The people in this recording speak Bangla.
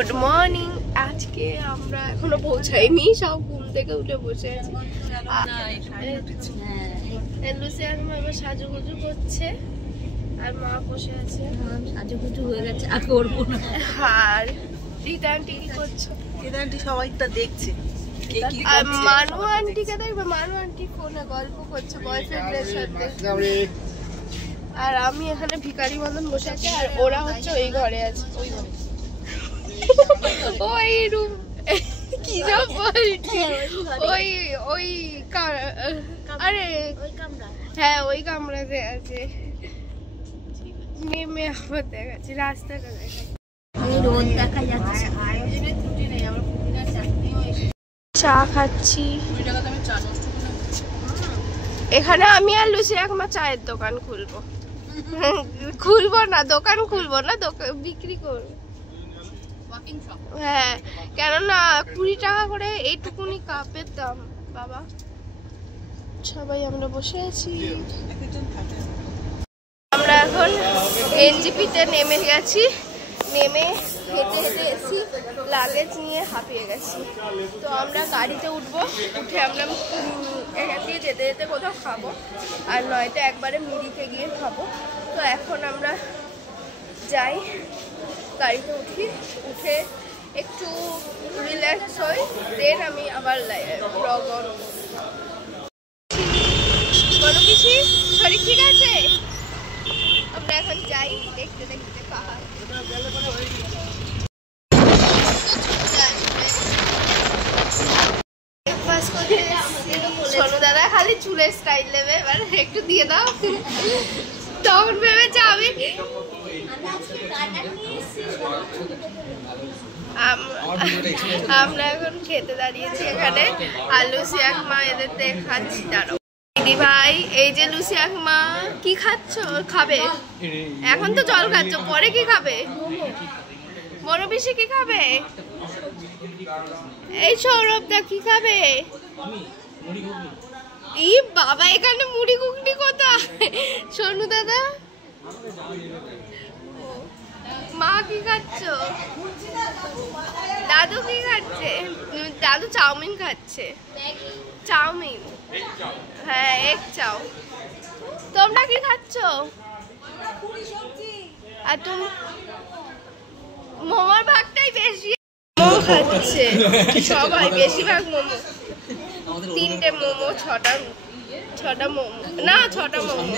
Good morning. আজকে আমরা এখনো পৌঁছাইনি, সব ঘুম থেকে উঠে বসে আছি। লুসিয়ান মামা সাজুগুজু করছে আর মা বসে আছে। সাজুগুজু হয়ে গেছে, আর করবো না। আর রিতা আন্টি কি করছো? রিতা আন্টি সবাইটা দেখছে। আর মানু আন্টিকে দেখবে, মানু আন্টি ফোনে গল্প করছে বয়ফ্রেন্ডের সাথে। আর আমি এখানে ভিখারি মতন বসে আছি, আর ওরা হচ্ছে ওই ঘরে আছে, ওই ঘরে ওই রুম কি সব বলছি, ওই ওই আরে হ্যাঁ ওই কামরাতে আছে। নেমে আবার দেখাচ্ছি রাস্তাটা, দেখাচ্ছি রোদ দেখা যাচ্ছে। চা খাচ্ছি এখানে। আমি আর লুসি একমা চায়ের দোকান খুলবো। খুলবো না দোকান, খুলবো না দোকান, বিক্রি করবো। হ্যাঁ, কেননা 20 টাকা করে এইটুকুনি কাপের দাম বাবা। সবাই আমরা বসে আছি। আমরা এখন এনজিপিতে নেমে গেছি। নেমে হেঁটে হেঁটে এসি, লাগেজ নিয়ে হাঁপিয়ে গেছি। তো আমরা গাড়িতে উঠবো, উঠে আমরা এখান দিয়ে যেতে যেতে কোথাও খাবো, আর নয়তো একবারে মিরিকে গিয়ে খাবো। তো এখন আমরা যাই, গাড়িতে উঠি, উঠে একটু রিল্যাক্স হই, দেন আমি আবার কোনো কিছু শরীর ঠিক আছে। আমরা এখন যাই দেখতে দেখতে পাহাড়। সোনু দাদা খালি চুলের স্টাইল নেবে, এবার একটু দিয়ে দাও। তখন ভেবেছে আমি আমরা এখন খেতে দাঁড়িয়েছি এখানে, আর লুসি আকমা এদের খাচ্ছি। দাঁড়াও দিদি ভাই, এই যে লুসি আকমা কি খাচ্ছ? খাবে এখন তো জল খাচ্ছ, পরে কি খাবে? বড় বেশি কি খাবে? এই সৌরভ দা কি খাবে? ই বাবা, এখানে মুড়ি ঘুগনি কোথায়? সোনু দাদা, মা কি খাচ্ছ? দাদু কি খাচ্ছে? দাদু চাউমিন খাচ্ছে। চাউমিন, হ্যাঁ এগ চাও। তোমরা কি খাচ্ছ? আর তুমি মোমোর ভাগটাই বেশি। মোমো খাচ্ছে সবাই, বেশিরভাগ মোমো। 3টে মোমো, 6টা মোমো, না 6টা মোমো।